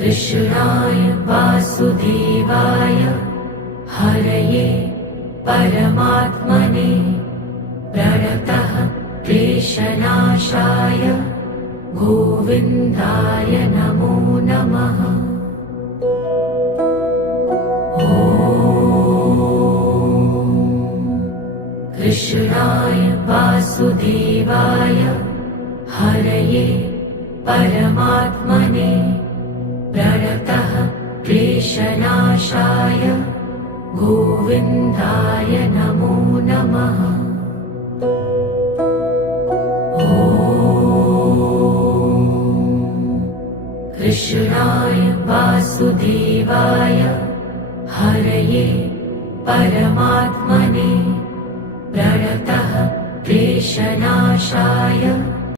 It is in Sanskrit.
कृष्णाय वासुदेवाय हरये परमात्मने प्रणतः क्लेशनाशाय गोविन्दाय नमो नमः। कृष्णाय वासुदेवाय हरये परमात्मने प्रणतः क्लेशनाशाय गोविन्दाय नमो नमः। कृष्णाय वासुदेवाय हरये परमात्मने प्रणतः क्लेशनाशाय